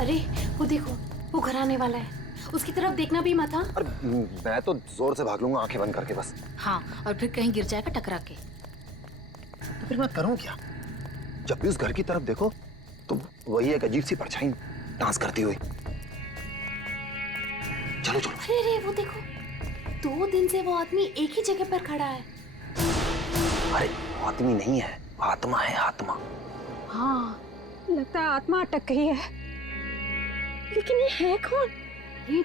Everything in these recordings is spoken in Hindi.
अरे वो देखो, वो घर आने वाला है, उसकी तरफ देखना भी मत। हाँ अरे मैं तो जोर से भाग लूंगा आंखें बंद करके बस। हाँ, और फिर कहीं गिर जाएगा टकरा के। तो फिर मैं करूं क्या? जब भी उस घर की तरफ देखो तो वही एक अजीब सी परछाई डांस करती हुई। चलो चलो। अरे अरे वो देखो, 2 दिन से वो आदमी एक ही जगह पर खड़ा है। अरे आदमी नहीं है, आत्मा है, आत्मा। हाँ, लगता है आत्मा अटक गई है। लेकिन ये है कौन? ये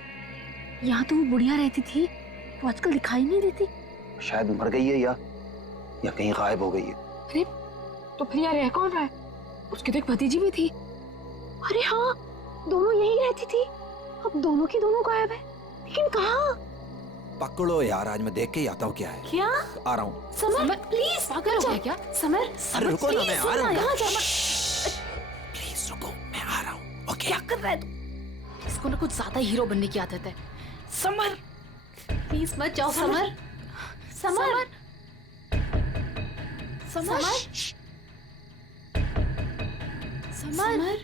यहाँ तो वो बुढ़िया रहती थी, वो आजकल दिखाई नहीं देती। शायद मर गई है या कहीं गायब हो गई है। अरे तो फिर यार रह कौन रहा है? उसकी तो एक भतीजी भी थी। अरे हाँ, दोनों यही रहती थी। अब दोनों की दोनों गायब है, लेकिन कहाँ? पकड़ो यार, आज मैं देख के ही आता हूँ क्या है। क्या? आ रहा हूँ। समर प्लीज, पागल हो गया क्या? समर अरे रुको ना, मैं आ रहा हूँ। यहाँ जा। प्लीज रुको, मैं आ रहा हूँ। ओके। क्या कर रहा है तू? इसको ना कुछ ज्यादा हीरो बनने की आदत है। समर प्लीज मत जाओ। Summer summer summer summer.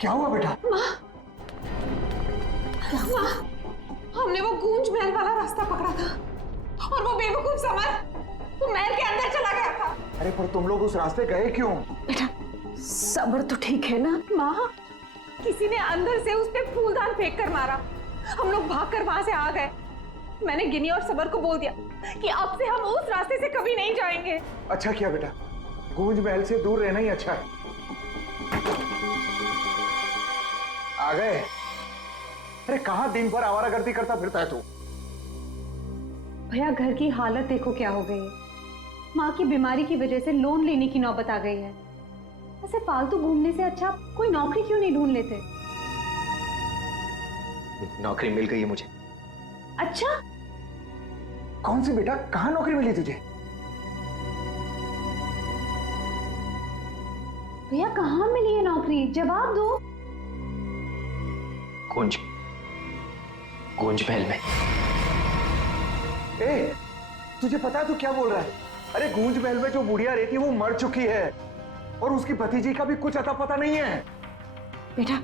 क्या हुआ बेटा? हमने वो गूंज महल वाला रास्ता पकड़ा था और वो बेवकूफ समर वो महल के अंदर चला गया था। अरे पर तुम लोग उस रास्ते गए क्यों? बेटा सबर तो ठीक है ना? माँ, किसी ने अंदर से उस पे फूलदान फेंक कर मारा। हम लोग भागकर वहां से आ गए। मैंने गिनी और सबर को बोल दिया कि अब से हम उस रास्ते से कभी नहीं जाएंगे। अच्छा किया बेटा, गूंज महल से दूर रहना ही अच्छा है। आ गए? अरे कहाँ दिन भर आवारागर्दी करता फिरता है तू? भैया घर की हालत देखो क्या हो गई है। माँ की बीमारी की वजह से लोन लेने की नौबत आ गई है। ऐसे फालतू घूमने से अच्छा कोई नौकरी क्यों नहीं ढूंढ लेते? नौकरी मिल गई है मुझे। अच्छा? कौन सी बेटा, कहाँ नौकरी मिली तुझे? भैया कहाँ मिली है नौकरी? जवाब दो। गूंज महल में। ए, तुझे पता है तू क्या बोल रहा है? अरे गूंज महल में जो बुढ़िया रहती है वो मर चुकी है और उसकी भतीजी का भी कुछ अता पता नहीं है। बेटा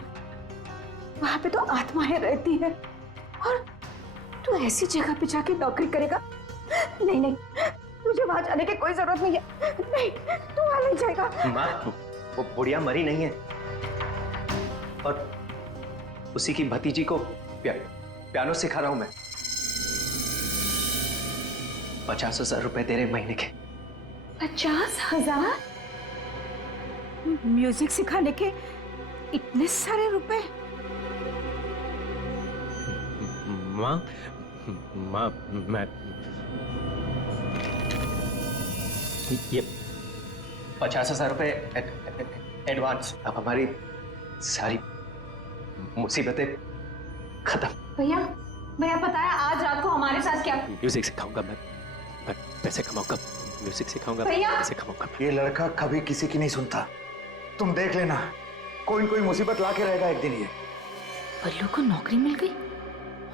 वहां पे तो आत्माएं रहती है और तू ऐसी जगह पे जाके नौकरी करेगा? नहीं नहीं, तुझे वहां जाने की कोई जरूरत नहीं है। नहीं, तू वहां नहीं जाएगा। माँ, वो बुढ़िया मरी नहीं है और उसी की भतीजी को पियानो सिखा रहा हूं मैं। 50,000 रुपए दे रहे महीने के। 50,000? म्यूजिक सिखाने के इतने सारे रुपए? माँ मैं ये 50,000 रुपए एडवांस। अब हमारी सारी मुसीबतें खत्म। भैया भैया पता है आज रात को हमारे साथ क्या? म्यूजिक सिखाऊंगा मैं पैसे कमाऊंगा। म्यूजिक सिखाऊंगा, भैया पैसे कमाऊंगा। ये लड़का कभी किसी की नहीं सुनता, तुम देख लेना, कोई न कोई मुसीबत ला के रहेगा एक दिन ये। बल्लू को नौकरी मिल गई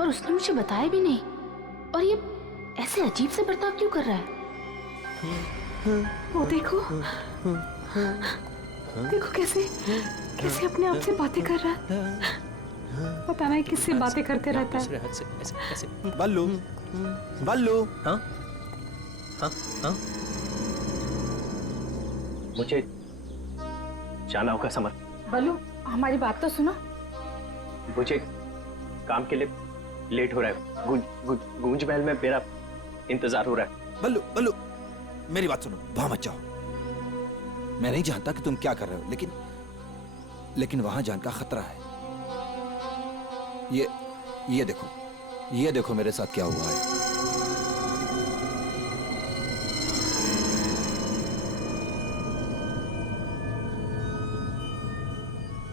और उसने मुझे बताया भी नहीं। और ये ऐसे अजीब से बर्ताव क्यों कर रहा है? वो देखो देखो कैसे कैसे अपने आप से बातें कर रहा है। पता नहीं किससे बातें करते रहता है। ऐसे। बल्लू, बल्लू। हाँ हाँ हाँ, मुझे जाना होगा समर। बल्लू हमारी बात तो सुनो। मुझे काम के लिए लेट हो रहा है। गूंज महल में मेरा इंतजार हो रहा है। बल्लू बल्लू, मेरी बात सुनो, वहां मत जाओ। मैं नहीं जानता कि तुम क्या कर रहे हो, लेकिन वहां जाने का खतरा है। ये देखो मेरे साथ क्या हुआ है।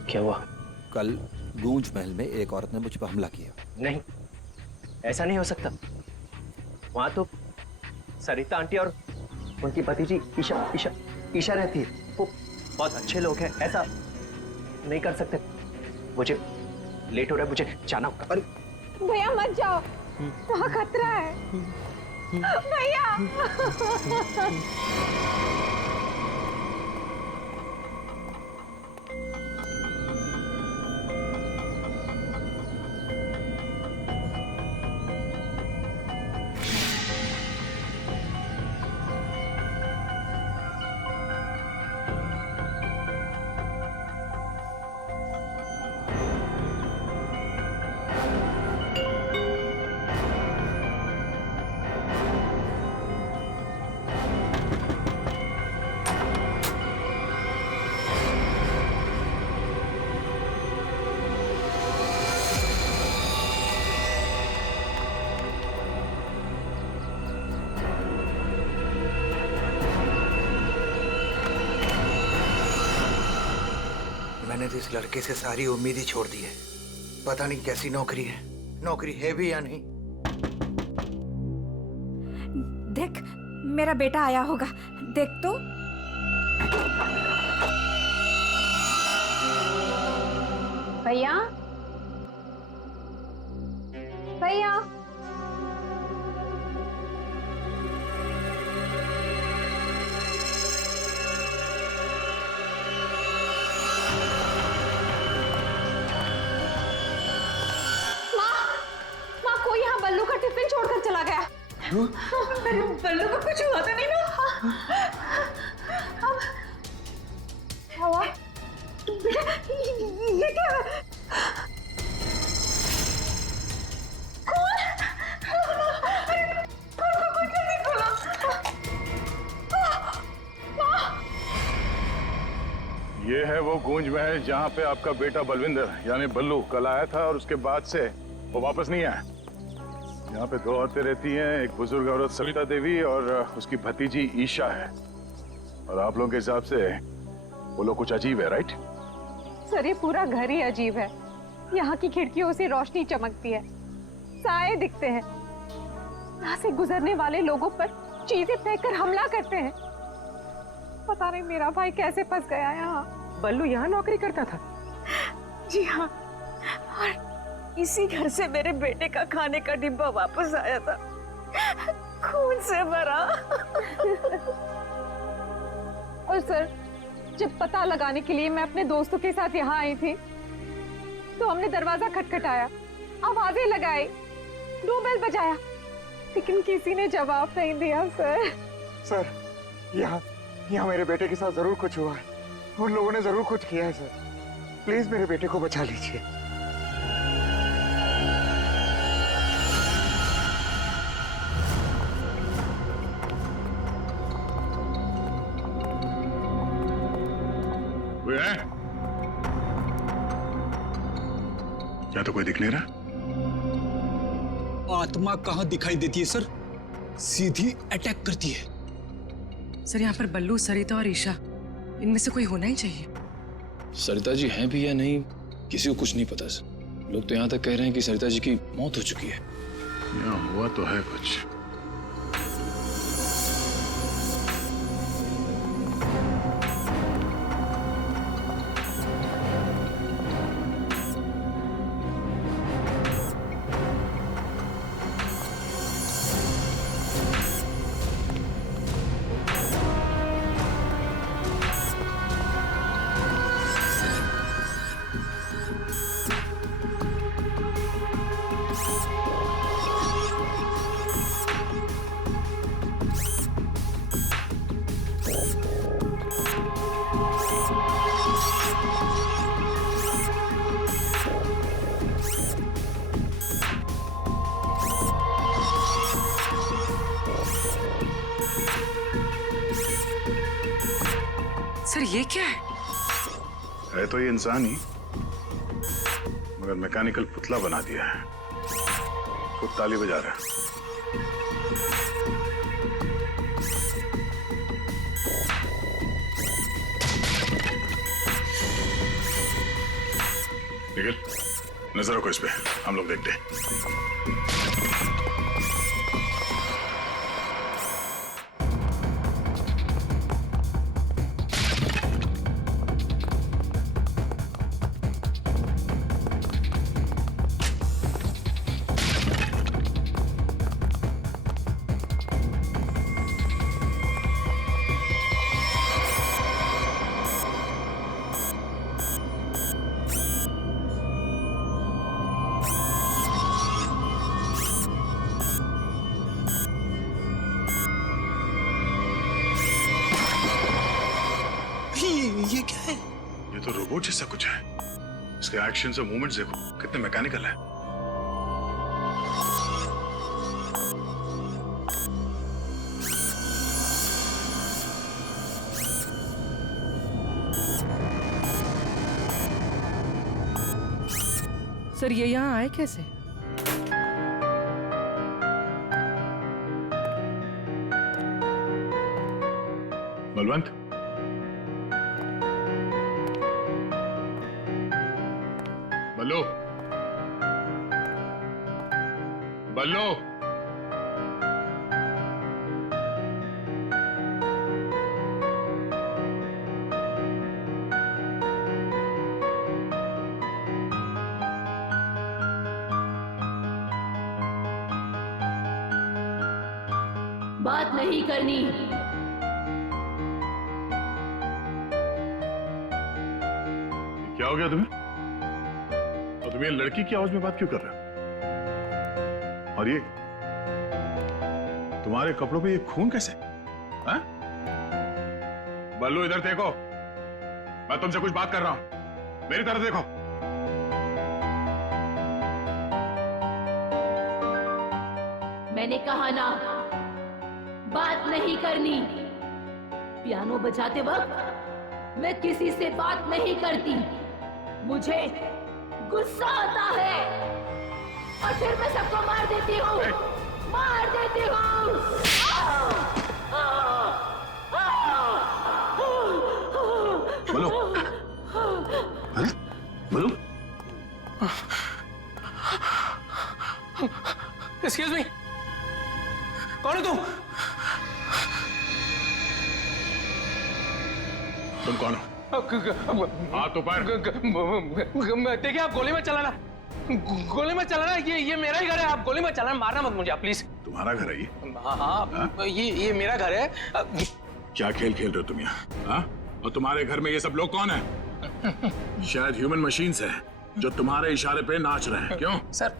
क्या हुआ? कल गूंज महल में एक औरत ने मुझ पर हमला किया। नहीं, ऐसा नहीं हो सकता। वहां तो सरिता आंटी और उनकी भतीजी ईशा रहती है। वो बहुत अच्छे लोग हैं, ऐसा नहीं कर सकते। मुझे लेट हो रहा है, मुझे जाना होगा। अरे भैया मत जाओ, वहाँ खतरा है भैया। मैंने तो इस लड़के से सारी उम्मीद ही छोड़ दी है। पता नहीं कैसी नौकरी है भी या नहीं। देख, मेरा बेटा आया होगा, देख तो। भैया भैया माँ कोई यहाँ बल्लू का टिफिन छोड़कर चला गया। बल्लू को कुछ हुआ तो नहीं ना? अब क्या हुआ? ये क्या? कौन? अरे कौन जल्दी खोलो। ये है वो गूंज महल जहाँ पे आपका बेटा बलविंदर यानी बल्लू कल आया था और उसके बाद से वो वापस नहीं आया। यहाँ पे दो औरतें रहती हैं, एक बुजुर्ग औरत सरिता देवी और उसकी भतीजी ईशा है। और आप लोगों के हिसाब से वो लोग कुछ अजीब है, राइट? सर ये पूरा घर ही अजीब है। यहाँ की खिड़कियों से रोशनी चमकती है, साए दिखते हैं, यहाँ से गुजरने वाले लोगों पर चीजें फेंककर हमला करते हैं। पता नहीं मेरा भाई कैसे फंस गया यहाँ। बल्लू यहाँ नौकरी करता था? जी हाँ, और इसी घर से मेरे बेटे का खाने का डिब्बा वापस आया था, खून से भरा। और सर जब पता लगाने के लिए मैं अपने दोस्तों के साथ यहाँ आई थी तो हमने दरवाजा खटखटाया, आवाजें लगाई, डोरबेल बजाया, लेकिन किसी ने जवाब नहीं दिया। सर यहाँ मेरे बेटे के साथ जरूर कुछ हुआ है। उन लोगों ने जरूर कुछ किया है सर। प्लीज मेरे बेटे को बचा लीजिए। कोई है? क्या तो कोई दिख नहीं रहा? आत्मा कहाँ दिखाई देती है सर, सीधी अटैक करती है। सर यहाँ पर बल्लू, सरिता और ईशा, इनमें से कोई होना ही चाहिए। सरिता जी हैं भी या नहीं किसी को कुछ नहीं पता सर। लोग तो यहाँ तक कह रहे हैं कि सरिता जी की मौत हो चुकी है। यहाँ हुआ तो है कुछ। सर ये क्या है तो ये इंसान ही, मगर मैकेनिकल पुतला बना दिया है। खुद ताली बजा रहा है। निखिल, नजर रखो इस पे, हम लोग देखते हैं। कुछ हिस्सा कुछ है। इसके एक्शन और मूवमेंट्स देखो कितने मैकेनिकल है। सर ये यहाँ आए कैसे? बलवंत, बल्लू, बल्लू, बात नहीं करनी। क्या हो गया तुम्हें? और तुम ये लड़की की आवाज में बात क्यों कर रहे हो? और ये तुम्हारे कपड़ों पे ये खून कैसे? हाँ? बल्लू इधर देखो, मैं तुमसे कुछ बात कर रहा हूं, मेरी तरफ देखो। मैंने कहा ना, बात नहीं करनी। पियानो बजाते वक्त मैं किसी से बात नहीं करती। मुझे गुस्सा आता है और फिर मैं सबको मार देती हूँ, मार देती हूँ। बल्लू, हाँ? बल्लू, एक्सक्यूज मी, कौन हो तुम? तुम कौन हो? हाथ ऊपर। देखिए आप गोली मत चलाना, गोली मत चलाना। ये मेरा ही घर है, आप गोली मत चलाना, मारना मत मुझे आप प्लीज। तुम्हारा घर है ये? हाँ, ये मेरा घर है। क्या खेल खेल रहे हो तुम यहाँ? हाँ? और तुम्हारे घर में ये सब लोग कौन है? शायद ह्यूमन मशीन्स हैं जो तुम्हारे इशारे पे नाच रहे हैं। क्यों? सर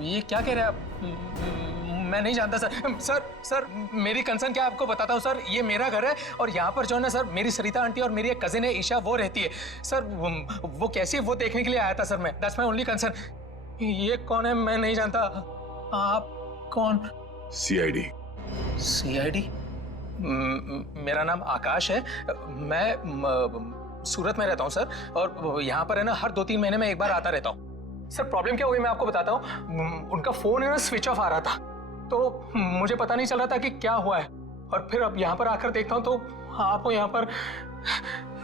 ये क्या कह रहे हैं आप? मैं नहीं जानता सर मेरी कंसर्न क्या आपको बताता हूँ सर। ये मेरा घर है और यहाँ पर जो है ना सर, मेरी सरिता आंटी और मेरी एक कजिन है ईशा, वो रहती है सर। वो कैसी है वो देखने के लिए आया था सर मैं। That's my only concern. ये कौन है मैं नहीं जानता। आप कौन? सीआईडी। सीआईडी? मेरा नाम आकाश है। मैं सूरत में रहता हूँ सर, और यहाँ पर है ना हर 2-3 महीने में एक बार आता रहता हूँ। सर प्रॉब्लम क्या हुई मैं आपको बताता हूँ। उनका फोन है ना स्विच ऑफ आ रहा था, तो मुझे पता नहीं चल रहा था कि क्या हुआ है। और फिर अब यहाँ पर आकर देखता हूँ तो आपको यहाँ पर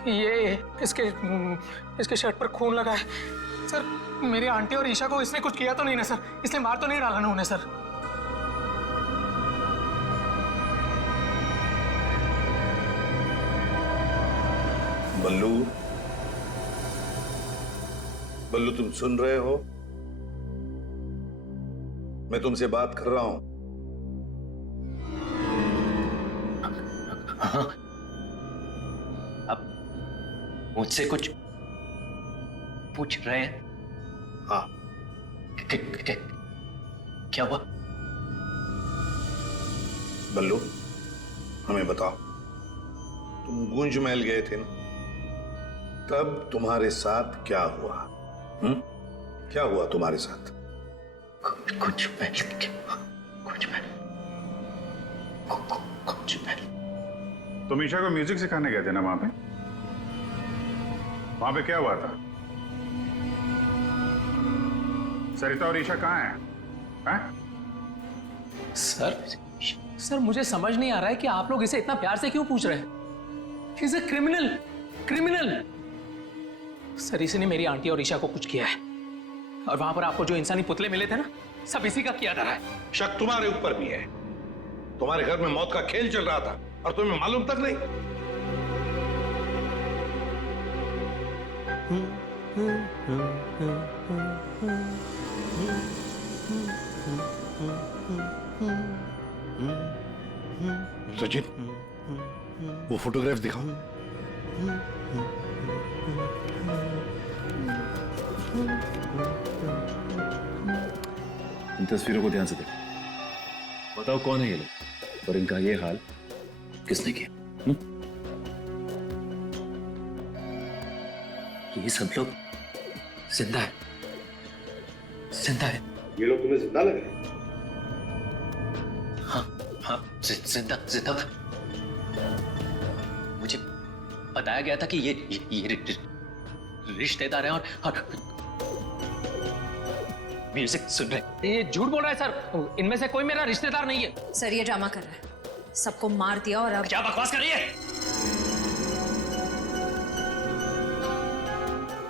ये इसके शर्ट पर खून लगा है सर। मेरी आंटी और ईशा को इसने कुछ किया तो नहीं ना सर? इसने मार तो नहीं डाला ना उन्हें सर? बल्लू, बल्लू तुम सुन रहे हो? मैं तुमसे बात कर रहा हूं। हाँ, अब मुझसे कुछ पूछ रहे हैं? हाँ। क्या हुआ? बल्लू हमें बताओ, तुम गुंज महल गए थे ना, तब तुम्हारे साथ क्या हुआ? क्या हुआ तुम्हारे साथ? कुछ महल। तुम ईशा को म्यूजिक सिखाने गए थे ना वहां पे क्या हुआ था? सरिता और ईशा कहाँ हैं? सर मुझे समझ नहीं आ रहा है कि आप लोग इसे इतना प्यार से क्यों पूछ रहे हैं? He is a criminal। Sir इसी ने मेरी आंटी और ईशा को कुछ किया है, और वहां पर आपको जो इंसानी पुतले मिले थे ना, सब इसी का किया जा रहा है। शक तुम्हारे ऊपर भी है। तुम्हारे घर में मौत का खेल चल रहा था और तुम्हें मालूम तक नहीं। सचिन, वो फोटोग्राफ दिखाओ। इन तस्वीरों को ध्यान से देखो, बताओ कौन है ये लोग और इनका ये हाल किसने किया? ये सब लोग जिंदा है, जिंदा है। ये लोग तुम्हें जिंदा लग रहे हैं? हाँ हाँ, जिंदा जिंदा। मुझे बताया गया था कि ये रिश्तेदार हैं और म्यूजिक सुन रहे। ये झूठ बोल रहा है सर, इनमें से कोई मेरा रिश्तेदार नहीं है। सर ये ड्रामा कर रहा है, सबको मार दिया और अब क्या बकवास कर रही है?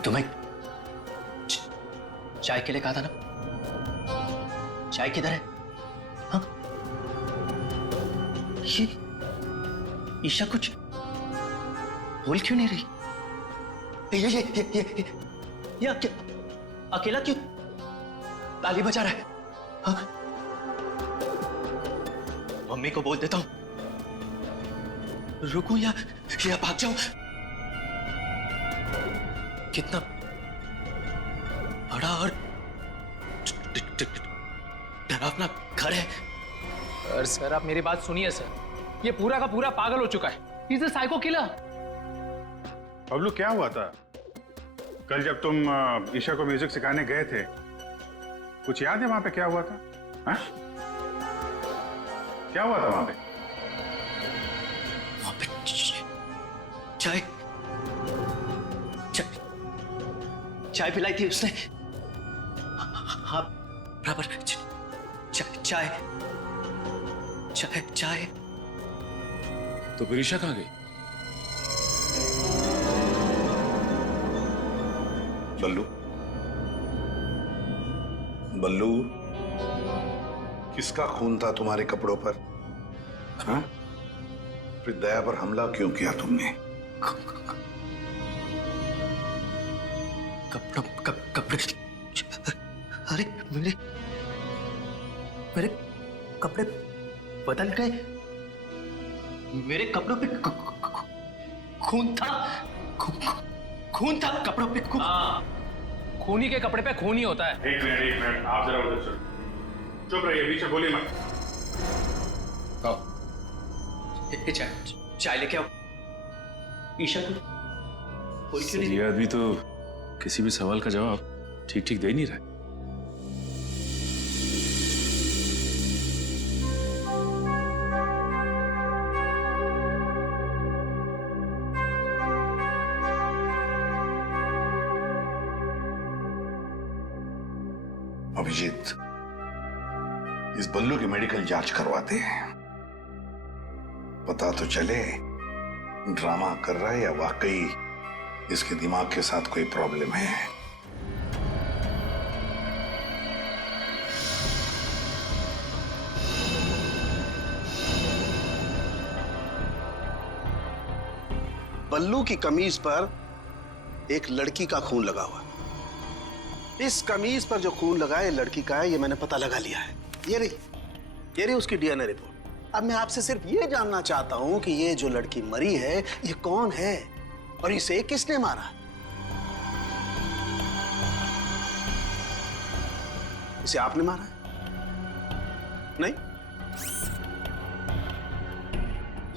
तुम्हें चाय के लिए कहा था ना, चाय किधर है? हाँ? ये ईशा कुछ बोल क्यों नहीं रही? ये अकेला क्यों ताली बजा रहा है? हाँ? मम्मी को बोल देता हूं, रुकूं या भाग जाऊं? कितना बड़ा और डरावना घर है। सर आप मेरी बात सुनिए सर, ये पूरा का पूरा पागल हो चुका है। He's a psycho killer। Bablu क्या हुआ था कल जब तुम ईशा को म्यूजिक सिखाने गए थे? कुछ याद है वहां पे क्या हुआ था? हा? क्या हुआ था वहां पे? वहां पे चाय चाय पिलाई थी उसने। हाँ बराबर, चाय चाय चाय। तो फिर ईशा कहाँ गई? बल्लू, बल्लू, किसका खून था तुम्हारे कपड़ों पर? हाँ? फिर दया पर हमला क्यों किया तुमने? कपड़े अरे मेरे कपड़े बदल गए। मेरे कपड़ों पे खून था, खून था कपड़ों पे। हाँ, खूनी के कपड़े पे खून ही होता है। एक मिनट, आप जरा उधर चलो। चुप रहिए, बीच में बोलिए मत। चाय लेके आओ। ईशा को ये आदमी तो किसी भी सवाल का जवाब ठीक ठीक दे नहीं रहा है। अभिजीत, इस बल्लू की मेडिकल जांच करवाते हैं, पता तो चले ड्रामा कर रहा है या वाकई इसके दिमाग के साथ कोई प्रॉब्लम है। बल्लू की कमीज पर एक लड़की का खून लगा हुआ। इस कमीज पर जो खून लगा है लड़की का है, ये मैंने पता लगा लिया है। ये रही उसकी डीएनए रिपोर्ट। अब मैं आपसे सिर्फ ये जानना चाहता हूं कि ये जो लड़की मरी है ये कौन है और इसे किसने मारा? इसे आपने मारा है? नहीं?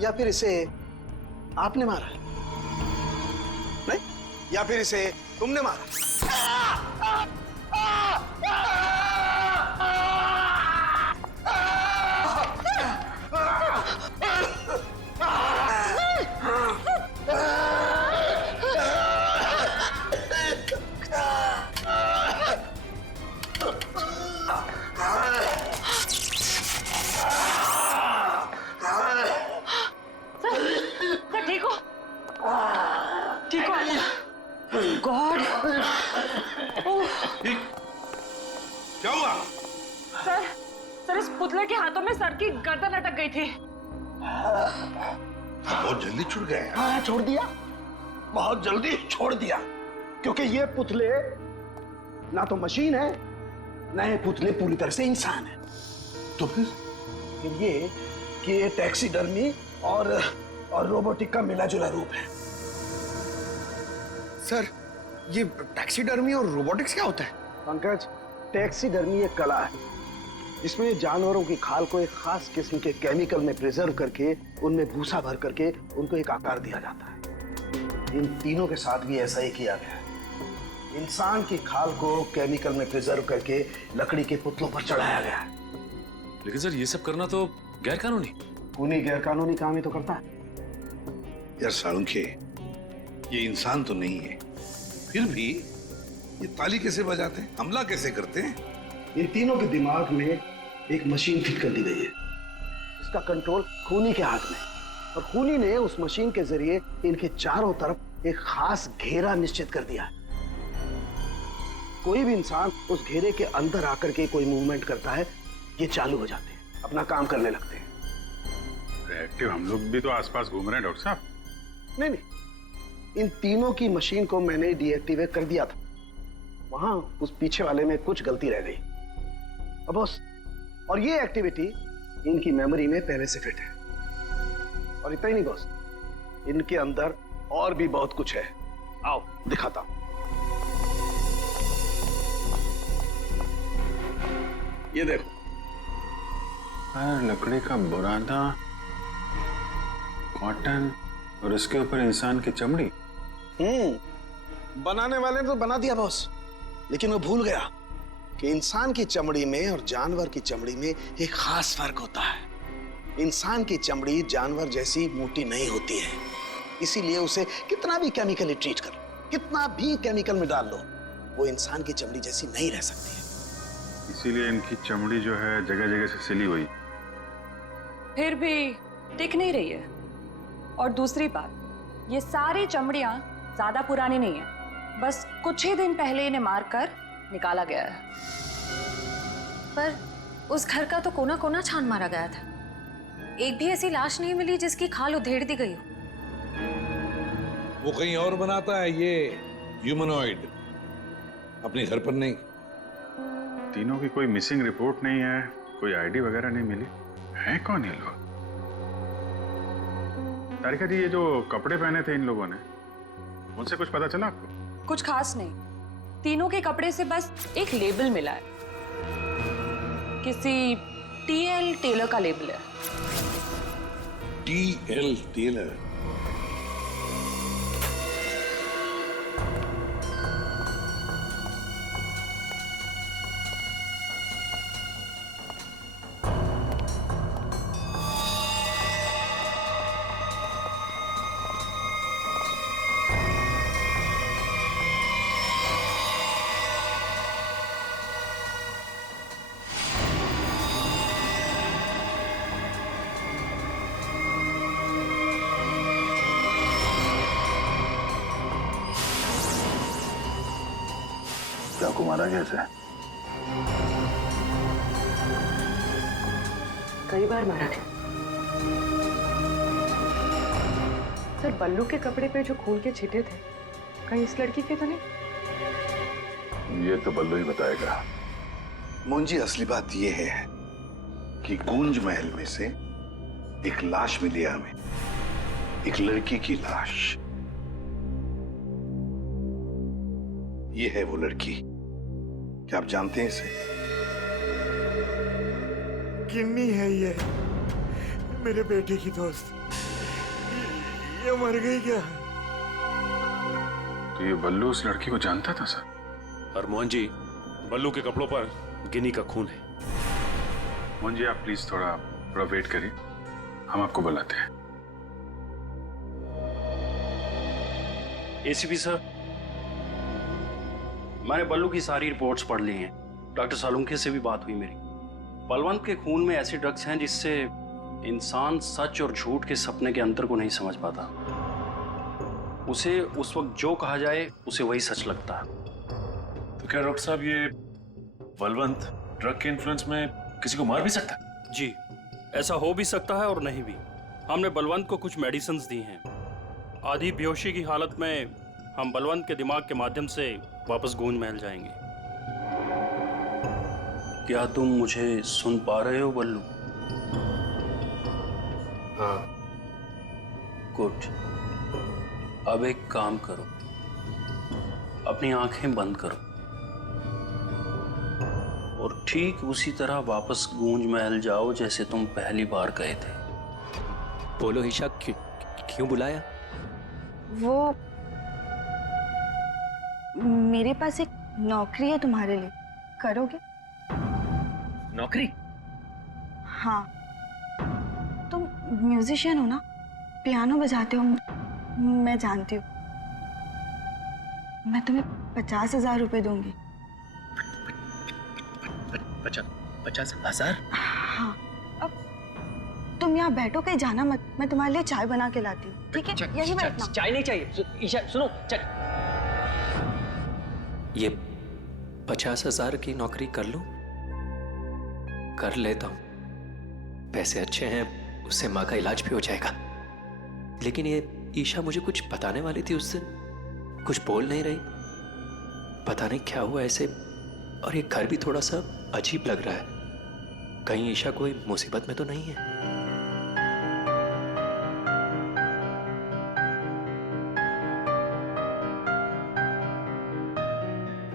या फिर इसे आपने मारा है? नहीं? या फिर इसे तुमने मारा? ठीक हो? ठीक हो? गॉड! क्या हुआ? सर इस पुतले के हाथों में सर की गर्दन अटक गई थी। बहुत जल्दी छूट गए। हाँ, छोड़ दिया, बहुत जल्दी छोड़ दिया, क्योंकि ये पुतले ना तो मशीन है ना ये पुतले पूरी तरह से इंसान है। तो फिर ये टैक्सीडर्मी और रोबोटिक का मिला जुला रूप है। सर, ये टैक्सीडर्मी और रोबोटिक्स क्या होता है? पंकज, टैक्सीडर्मी एक कला है जिसमें जानवरों की खाल को एक खास किस्म के केमिकल में प्रिजर्व करके उनमें भूसा भर करके उनको एक आकार दिया जाता है। इन तीनों के साथ भी ऐसा ही किया गया है। इंसान की खाल को केमिकल में प्रिजर्व करके लकड़ी के पुतलों पर चढ़ाया गया है। लेकिन सर ये सब करना तो गैर कानूनी। खूनी गैर कानूनी काम ही तो करता है। यार सालुंखे, ये इंसान तो नहीं है, फिर भी ये ताली कैसे बजाते हैं, हमला कैसे करते हैं? इन तीनों के दिमाग में एक मशीन फिट कर दी गई है। इसका कंट्रोल खूनी के हाथ में, और खूनी ने उस मशीन के जरिए इनके चारों तरफ एक खास घेरा निश्चित कर दिया है। कोई भी इंसान उस घेरे के अंदर आकर के कोई मूवमेंट करता है, ये चालू हो जाते हैं, अपना काम करने लगते हैं। एक्टिव हम लोग भी तो आसपास घूम रहे हैं डॉक्टर साहब। नहीं, इन तीनों की मशीन को मैंने डीएक्टिवेट कर दिया था। वहां उस पीछे वाले में कुछ गलती रह गई। अब बॉस, और ये एक्टिविटी इनकी मेमोरी में पहले से फिट है। और इतना ही नहीं बॉस, इनके अंदर और भी बहुत कुछ है। आओ दिखाता हूं। ये देखो, लकड़ी का बुरादा, कॉटन और उसके ऊपर इंसान की चमड़ी। बनाने वाले ने तो बना दिया बॉस, लेकिन वो भूल गया कि इंसान की चमड़ी में और जानवर की चमड़ी में एक खास फर्क होता है। इंसान की चमड़ी जानवर जैसी मोटी नहीं होती है, इसीलिए उसे कितना भी केमिकली ट्रीट कर लो, कितना भी केमिकल में डाल लो, वो इंसान की चमड़ी जैसी नहीं रह सकती है। इसीलिए इनकी चमड़ी जो है जगह जगह से सिली हुई। फिर भी टिक नहीं रही है। और दूसरी बात, ये सारी चमड़ियां ज्यादा पुरानी नहीं है, बस कुछ ही दिन पहले इन्हें मारकर निकाला गया है। पर उस घर का तो कोना कोना छान मारा गया था, एक भी ऐसी लाश नहीं मिली जिसकी खाल उधेड़ दी गई हो। वो कहीं और बनाता है ये ह्यूमनॉइड, अपने घर पर नहीं। तीनों की कोई मिसिंग रिपोर्ट नहीं है, कोई आईडी वगैरह नहीं मिली। है कौन ये लोग? तारिका जी, ये जो कपड़े पहने थे इन लोगों ने, उनसे कुछ पता चला आपको? कुछ खास नहीं, तीनों के कपड़े से बस एक लेबल मिला है, किसी टीएल टेलर का लेबल है। TL tailor? चाकू मारा कैसे? कई बार मारा था सर। बल्लू के कपड़े पे जो खून के छींटे थे, कहीं इस लड़की के तो नहीं? ये तो बल्लू ही बताएगा। मुंजी, असली बात यह है कि गूंज महल में से एक लाश मिली हमें, एक लड़की की लाश। ये है वो लड़की। क्या आप जानते हैं इसे? किन्नी है ये, मेरे बेटे की दोस्त। ये मर गई क्या? तो ये बल्लू उस लड़की को जानता था सर? और मोहन जी, बल्लू के कपड़ों पर गिनी का खून है। मोहन जी, आप प्लीज थोड़ा वेट करिए, हम आपको बुलाते हैं। एसीपी सर, मैंने बल्लू की सारी रिपोर्ट्स पढ़ ली हैं। डॉक्टर सालुंखे से भी बात हुई मेरी। बलवंत के खून में ऐसे ड्रग्स हैं जिससे इंसान सच और झूठ के सपने के अंतर को नहीं समझ पाता। उसे उस वक्त जो कहा जाए उसे वही सच लगता है। तो क्या डॉक्टर साहब, ये बलवंत ड्रग के इन्फ्लुएंस में किसी को मार भी सकता है? जी, ऐसा हो भी सकता है और नहीं भी। हमने बलवंत को कुछ मेडिसिन्स दी हैं। आधी बेहोशी की हालत में हम बलवंत के दिमाग के माध्यम से वापस गूंज महल जाएंगे। क्या तुम मुझे सुन पा रहे हो बल्लू? हाँ। गुड। अब एक काम करो, अपनी आंखें बंद करो और ठीक उसी तरह वापस गूंज महल जाओ जैसे तुम पहली बार गए थे। बोलो ईशा, क्यों बुलाया? वो मेरे पास एक नौकरी है तुम्हारे लिए, करोगे? नौकरी? हाँ, तुम म्यूजिशियन हो ना, पियानो बजाते हो, मैं जानती हूँ। मैं तुम्हें 50,000 रुपए दूंगी। 50,000? हाँ, अब तुम यहाँ बैठो, कहीं जाना मत, मैं तुम्हारे लिए चाय बना के लाती हूँ, ठीक है? यही बैठना। चाय नहीं चाहिए। ईशा सुनो, ये 50,000 की नौकरी कर लूं? कर लेता हूं, पैसे अच्छे हैं, उससे माँ का इलाज भी हो जाएगा। लेकिन ये ईशा मुझे कुछ बताने वाली थी उस दिन, कुछ बोल नहीं रही, पता नहीं क्या हुआ ऐसे। और ये घर भी थोड़ा सा अजीब लग रहा है, कहीं ईशा कोई मुसीबत में तो नहीं है?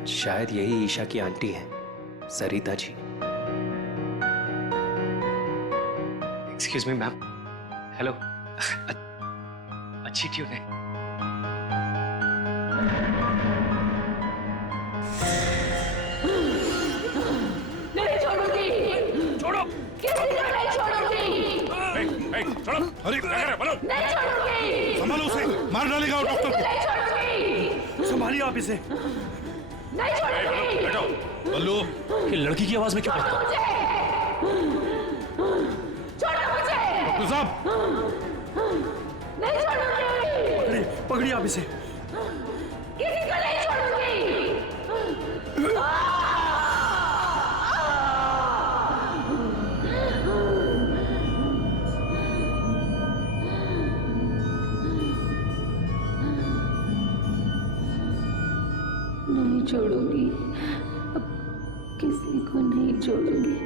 शायद यही ईशा की आंटी है, Sarita ji. Excuse me ma'am. Hello. अच्छी ट्यून है। नहीं छोड़ूंगी। छोड़ो। किसी को नहीं छोड़ूंगी। छोड़ो। अरे क्या कर रहे हो? बोलो। नहीं छोड़ूंगी। संभालो उसे, मार डालेगा वो डॉक्टर को। नहीं छोड़ूंगी। संभालिए आप इसे। नहीं छोड़ूंगी। बैठो। बल्लू, ये लड़की की आवाज में क्यों छोड़ो मुझे। छोड़ो मुझे। डॉक्टर साहब, नहीं छोड़ूंगी। पकड़िए आप इसे। किसी को नहीं छोड़ूंगी। नहीं छोड़ूंगी, अब किसी को नहीं छोड़ूंगी।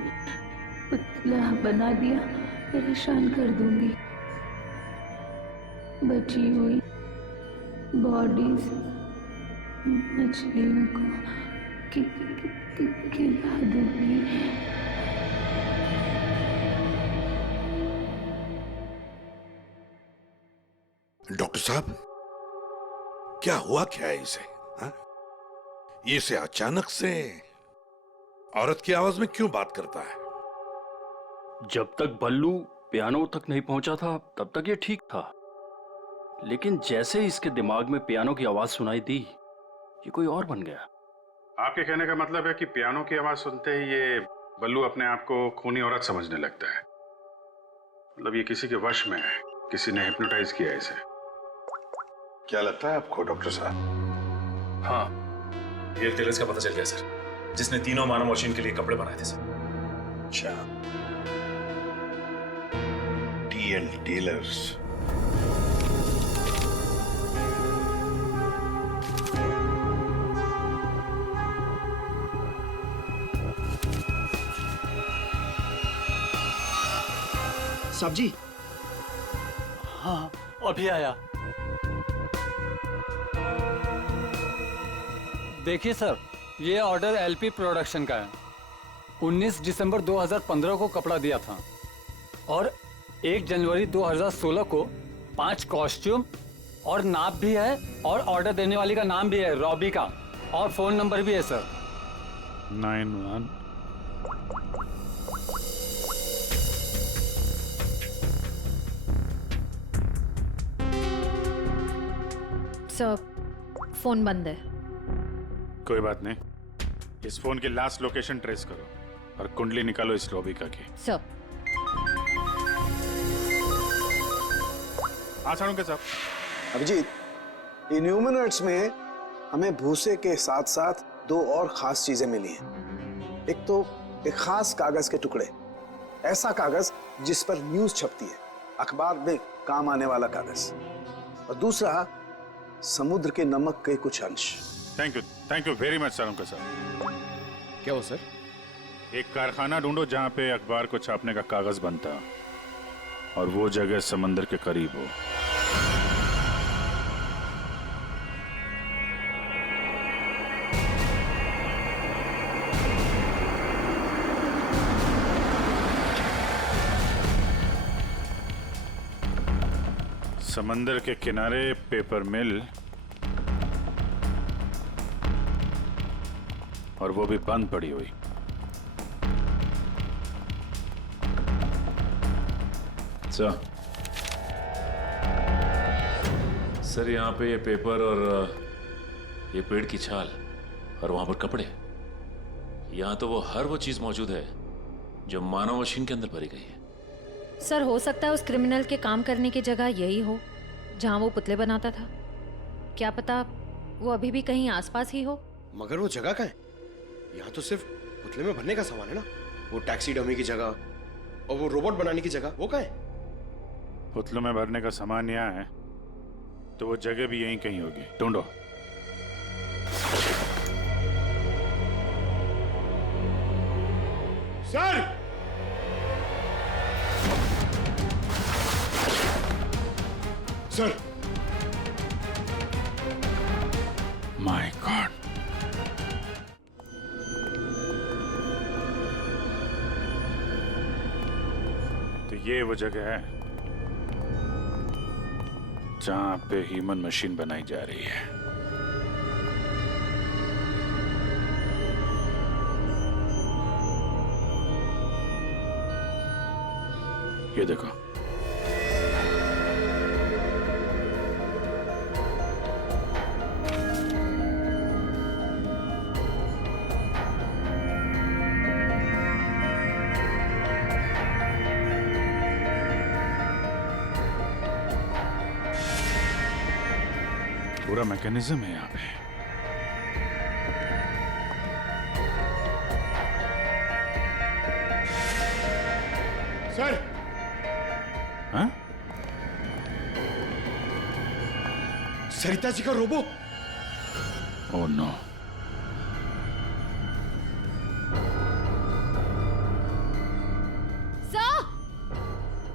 पुतला बना दिया, परेशान कर दूंगी। बची हुई बॉडीज मछलियों को खिला दूंगी। डॉक्टर साहब, क्या हुआ क्या है इसे? हाँ? ये इसे अचानक से औरत की आवाज में क्यों बात करता है? जब तक बल्लू पियानो तक नहीं पहुंचा था तब तक ये ठीक था, लेकिन जैसे ही इसके दिमाग में पियानो की आवाज सुनाई दी, ये कोई और बन गया। आपके कहने का मतलब है कि पियानो की आवाज सुनते ही ये बल्लू अपने आप को खूनी औरत समझने लगता है। मतलब ये किसी के वश में है, किसी ने हिप्नोटाइज किया है इसे। क्या लगता है आपको डॉक्टर साहब? हाँ, ये टेलर्स का पता चल गया सर, जिसने तीनों मानव मशीन के लिए कपड़े बनाए थे सर। अच्छा, टी.एल. टेलर्स। साहब जी। हाँ, अभी आया। देखिए सर, ये ऑर्डर एलपी प्रोडक्शन का है। 19 दिसंबर 2015 को कपड़ा दिया था और 1 जनवरी 2016 को 5 कॉस्ट्यूम और नाप भी है, और ऑर्डर देने वाली का नाम भी है, रॉबी का, और फोन नंबर भी है सर। 91 सर, फोन बंद है। कोई बात नहीं, इस फोन की लास्ट लोकेशन ट्रेस करो और कुंडली निकालो इस रॉबिका की। सर। हाँ साळुंखे साहब। अभिजीत, इन ह्यूमनर्ड्स में हमें भूसे के साथ साथ 2 और खास चीजें मिली हैं। एक तो एक खास कागज के टुकड़े, ऐसा कागज जिस पर न्यूज छपती है, अखबार में काम आने वाला कागज, और दूसरा समुद्र के नमक के कुछ अंश। Thank you very much Salunkhe साहब। क्या हो सर? एक कारखाना ढूंढो जहां पे अखबार को छापने का कागज बनता, और वो जगह समंदर के करीब हो। समंदर के किनारे पेपर मिल और वो भी बंद पड़ी हुई। सर यहाँ पे ये पेपर और ये पेड़ की छाल और वहां पर कपड़े, यहाँ तो हर वो चीज मौजूद है जो मानव मशीन के अंदर भरी गई है। सर हो सकता है उस क्रिमिनल के काम करने की जगह यही हो जहां वो पुतले बनाता था। क्या पता वो अभी भी कहीं आसपास ही हो। मगर वो जगह कहाँ है? यहाँ तो सिर्फ पुतले में भरने का सामान है ना। वो टैक्सी डमी की जगह और वो रोबोट बनाने की जगह वो कहाँ है? पुतलों में भरने का सामान यहाँ है तो वो जगह भी यहीं कहीं होगी। ढूंढो। सर! सर! My God. तो ये वो जगह है जहां पे ह्यूमन मशीन बनाई जा रही है। ये देखो, पूरा मैकेनिज्म है यहाँ पे। सर! हाँ? सरिता जी का रोबो। Oh no.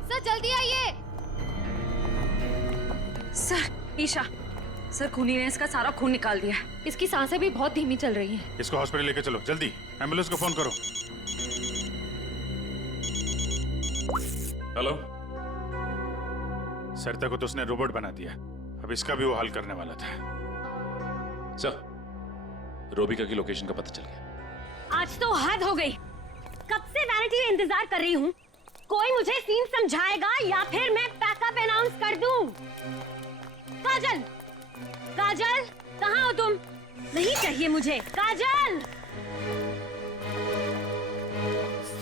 सर जल्दी आइए। सर, ईशा सर, खूनी ने इसका सारा खून निकाल दिया। इसकी सांसें भी बहुत धीमी चल रही हैं। इसको हॉस्पिटल लेके चलो जल्दी। एम्बुलेंस को फोन करो। हेलो। सरिता को तो उसने रोबोट बना दिया, अब इसका भी वो हाल करने वाला था। सर, रोबिका की लोकेशन का पता चल गया। आज तो हद हो गई। कब से वैनिटी में इंतजार कर रही हूँ। कोई मुझे सीन समझाएगा या फिर मैं पैकअप अनाउंस कर दूं। काजल, काजल, कहाँ हो तुम? नहीं चाहिए मुझे। काजल!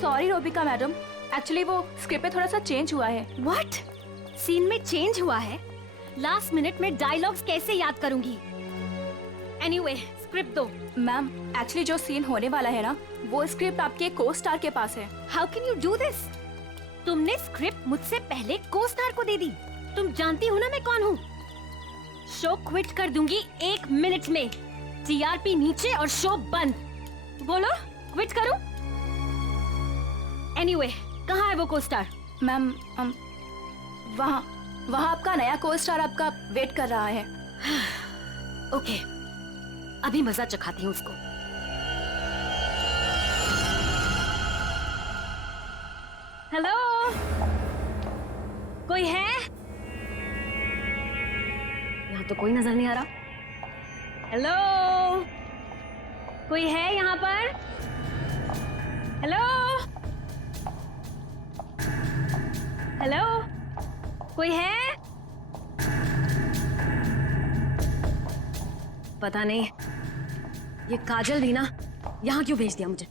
सॉरी रोबिका मैडम, एक्चुअली वो स्क्रिप्ट में थोड़ा सा चेंज हुआ है। व्हाट? सीन में चेंज हुआ है? लास्ट मिनट में डायलॉग्स कैसे याद करूंगी? एनीवे, स्क्रिप्ट दो। मैम, एक्चुअली जो सीन होने वाला है ना, वो स्क्रिप्ट आपके को स्टार के पास है। How can you do this? तुमने स्क्रिप्ट मुझसे पहले को स्टार को दे दी। तुम जानती हो ना मैं कौन हूँ। शो क्विट कर दूंगी 1 मिनट में। टीआरपी नीचे और शो बंद। बोलो, क्विट करूं? एनीवे, कहाँ है वो को स्टार? मैम, वहाँ आपका नया को स्टार आपका वेट कर रहा है। ओके, अभी मजा चखाती हूँ उसको। हेलो, कोई है? यहाँ तो कोई नजर नहीं आ रहा। हेलो, कोई है यहाँ पर? हेलो, हेलो, कोई है? पता नहीं ये काजल भी ना यहाँ क्यों भेज दिया मुझे।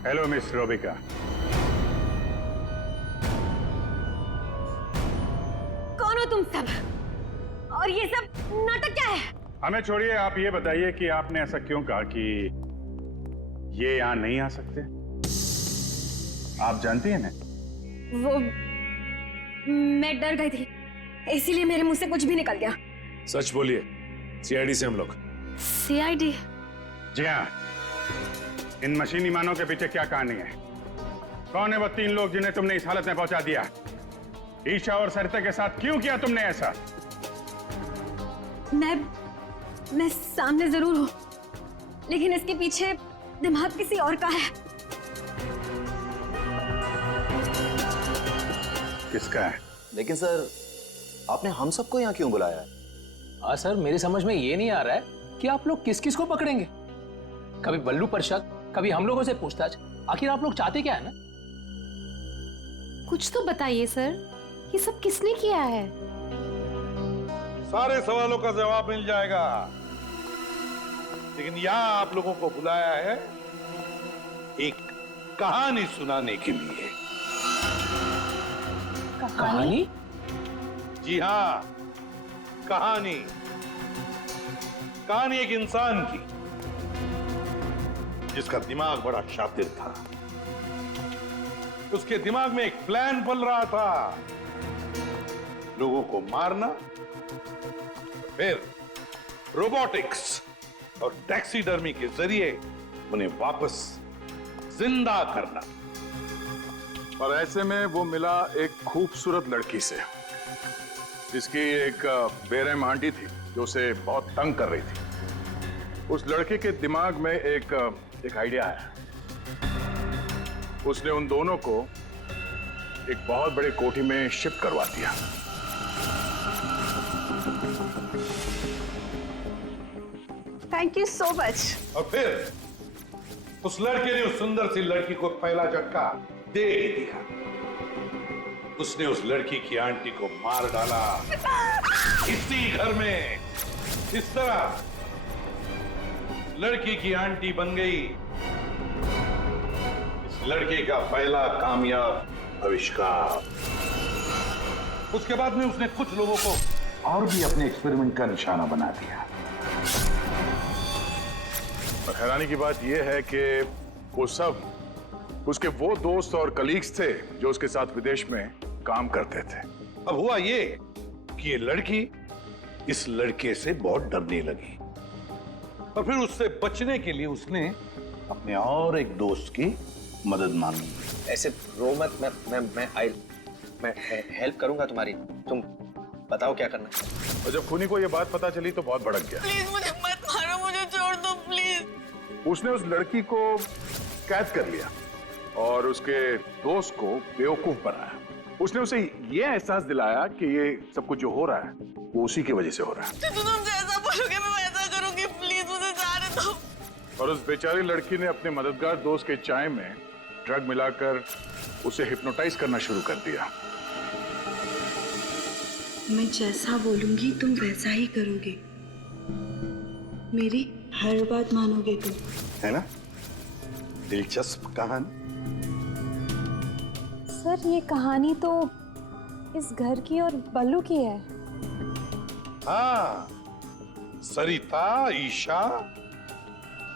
Hello miss Robika. कौन हो तुम सब? और ये सब नाटक क्या है? हमें छोड़िए, आप ये बताइए कि आपने ऐसा क्यों कहा कि ये यहाँ नहीं आ सकते? आप जानती हैं ना? वो मैं डर गई थी, इसीलिए मेरे मुंह से कुछ भी निकल गया। सच बोलिए, सीआईडी से हम लोग। सीआईडी? जी हाँ। इन मशीनी मानव के पीछे क्या कहानी है? कौन है वो 3 लोग जिन्हें तुमने इस हालत में पहुंचा दिया? ईशा और सरिता के साथ क्यों किया तुमने ऐसा? मैं सामने जरूर हूं, लेकिन इसके पीछे दिमाग किसी और का है। किसका है? लेकिन सर, आपने हम सबको यहाँ क्यों बुलाया है? हाँ सर, मेरी समझ में ये नहीं आ रहा है कि आप लोग किस किस को पकड़ेंगे। कभी बल्लू पर शक, कभी हम लोगों से पूछताछ। आखिर आप लोग चाहते क्या है ना? कुछ तो बताइए सर, ये सब किसने किया है? सारे सवालों का जवाब मिल जाएगा, लेकिन यहाँ आप लोगों को बुलाया है एक कहानी सुनाने के लिए। कहानी? जी हाँ, कहानी। कहानी एक इंसान की, जिसका दिमाग बड़ा शातिर था। उसके दिमाग में एक प्लान पल रहा था, लोगों को मारना, फिर रोबोटिक्स और टैक्सीडर्मी के जरिए उन्हें वापस जिंदा करना। और ऐसे में वो मिला एक खूबसूरत लड़की से, जिसकी एक बेरहम आंटी थी जो उसे बहुत तंग कर रही थी। उस लड़के के दिमाग में एक आइडिया है। उसने उन दोनों को एक बहुत बड़े कोठी में शिफ्ट करवा दिया। Thank you so much. और फिर उस लड़के ने उस सुंदर सी लड़की को पहला झटका दे ही दिया। उसने उस लड़की की आंटी को मार डाला, इसी घर में। इस तरह लड़की की आंटी बन गई इस लड़के का पहला कामयाब आविष्कार। उसके बाद में उसने कुछ लोगों को और भी अपने एक्सपेरिमेंट का निशाना बना दिया। और हैरानी की बात यह है कि वो सब उसके वो दोस्त और कलीग्स थे जो उसके साथ विदेश में काम करते थे। अब हुआ ये कि ये लड़की इस लड़के से बहुत डरने लगी, और फिर उससे बचने के लिए उसने अपने और एक दोस्त की मदद मांगी। ऐसे रो मत, मैं हेल्प करूंगा तुम्हारी। तुम बताओ क्या करना है। और जब खूनी को यह बात पता चली तो बहुत भड़क गया। प्लीज मुझे मत मारो, मुझे छोड़ दो प्लीज। उसने उस लड़की को कैद कर लिया और उसके दोस्त को बेवकूफ बनाया। उसने उसे ये एहसास दिलाया कि ये सब कुछ जो हो रहा है वो उसी की वजह से हो रहा है। तो तुम जैसा बोलोगे मैं वैसा करूंगी, प्लीज मुझे जाने दो। और उस बेचारी लड़की ने अपने मददगार दोस्त के चाय में ड्रग मिलाकर उसे हिप्नोटाइज करना शुरू कर दिया। मैं जैसा बोलूंगी तुम वैसा ही करोगे, मेरी हर बात मानोगे तुम, है ना? दिलचस्प कहानी। सर, ये कहानी तो इस घर की और बल्लू की है। हाँ, सरिता, ईशा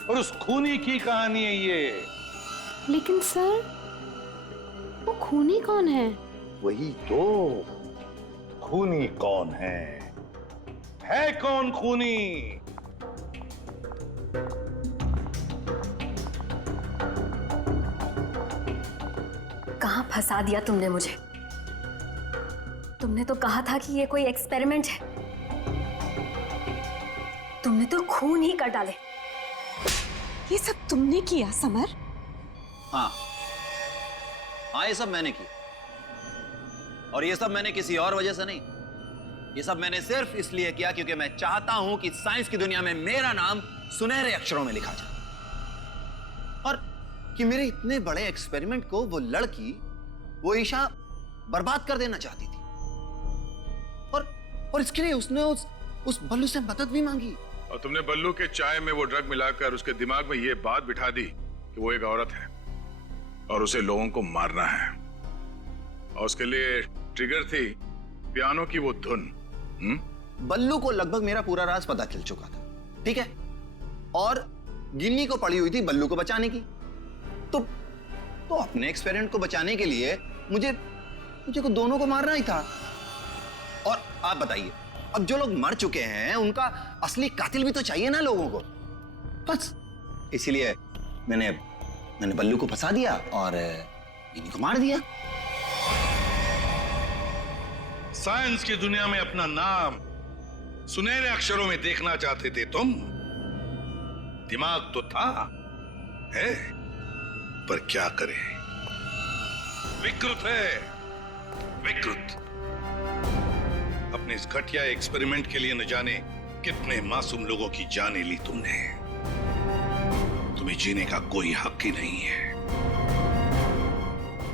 और उस खूनी की कहानी है ये। लेकिन सर, वो खूनी कौन है? वही तो, खूनी कौन है कौन खूनी? कहां फंसा दिया तुमने मुझे? तुमने तो कहा था कि ये कोई एक्सपेरिमेंट है, तुमने तो खून ही कर डाले। ये सब तुमने किया समर? हाँ, ये सब मैंने किया, और ये सब मैंने किसी और वजह से नहीं। ये सब मैंने सिर्फ इसलिए किया क्योंकि मैं चाहता हूं कि साइंस की दुनिया में मेरा नाम सुनहरे अक्षरों में लिखा जाए, और कि मेरे इतने बड़े एक्सपेरिमेंट को वो लड़की, वो ईशा बर्बाद कर देना चाहती थी। और इसके लिए उसने उस बल्लू से मदद भी मांगी। और तुमने बल्लू के चाय में वो ड्रग मिलाकर उसके दिमाग में ये बात बिठा दी कि वो एक औरत है और उसे लोगों को मारना है, और उसके लिए ट्रिगर थी पियानो की वो धुन। बल्लू को लगभग मेरा पूरा राज पता चल चुका था, ठीक है, और गिन्नी को पड़ी हुई थी बल्लू को बचाने की। तो तो अपने एक्सपेरिमेंट को बचाने के लिए मुझे को दोनों को मारना ही था। और आप बताइए, अब जो लोग मर चुके हैं उनका असली कातिल भी तो चाहिए ना लोगों को। बस इसीलिए मैंने बल्लू को फंसा दिया और गिनी को मार दिया। साइंस की दुनिया में अपना नाम सुनहरे अक्षरों में देखना चाहते थे तुम। दिमाग तो था, है, पर क्या करें, विकृत है, विकृत। अपने इस घटिया एक्सपेरिमेंट के लिए न जाने कितने मासूम लोगों की जानें ली तुमने। तुम्हें जीने का कोई हक ही नहीं है।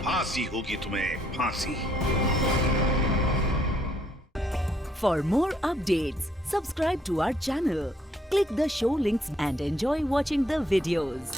फांसी होगी तुम्हें, फांसी। For more updates, subscribe to our channel, click the show links and enjoy watching the videos.